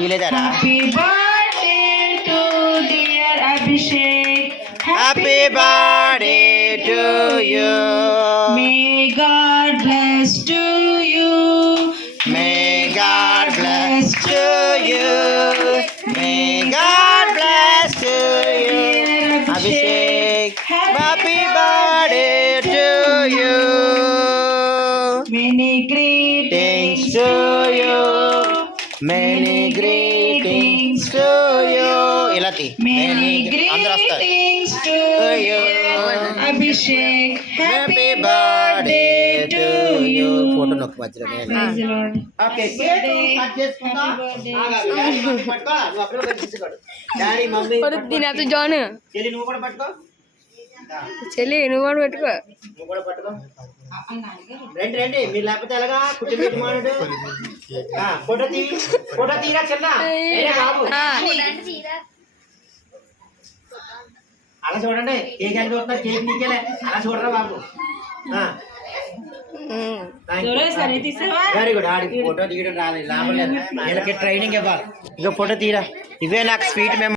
తీయలేదారా? Happy birthday to dear Abhishek. Happy birthday to you. May God bless to you. May God bless to you. May God bless to you. Abhishek happy birthday to you. Many greetings to you. Many greetings to you. ఇలా తీ. Many అందరూ వస్తారు. greetings to you. Abhishek. Happy Happy birthday to you. Photo నొక్కు మధ్యలో. Praise the Lord. Okay cut చేసుకుందా. Daddy mummy తినచ్చు John. చెల్లి నువ్వు కూడా పట్టుకో. చెల్లి నువ్వు కూడా పెట్టుకో. నువ్వు కూడా పట్టుకో. రండి రండి, మీరు లేకపోతే ఎలాగా కుటుంబ యజమానుడు. ఫోటో తీరా చిన్న బాబు. అలా చూడండి, కేక్ ఎంత చూస్తున్నారు, కేక్ నీకేలే, అలా చూడరా బాబు. Very good. ఆడి ఫోటో తీయడం రాలేదు, లాభం లేదు, వీళ్ళకి ట్రైనింగ్ ఇవ్వాలి. ఇక ఫోటో తీరా. ఇవే నాకు స్వీట్ మెమరీ.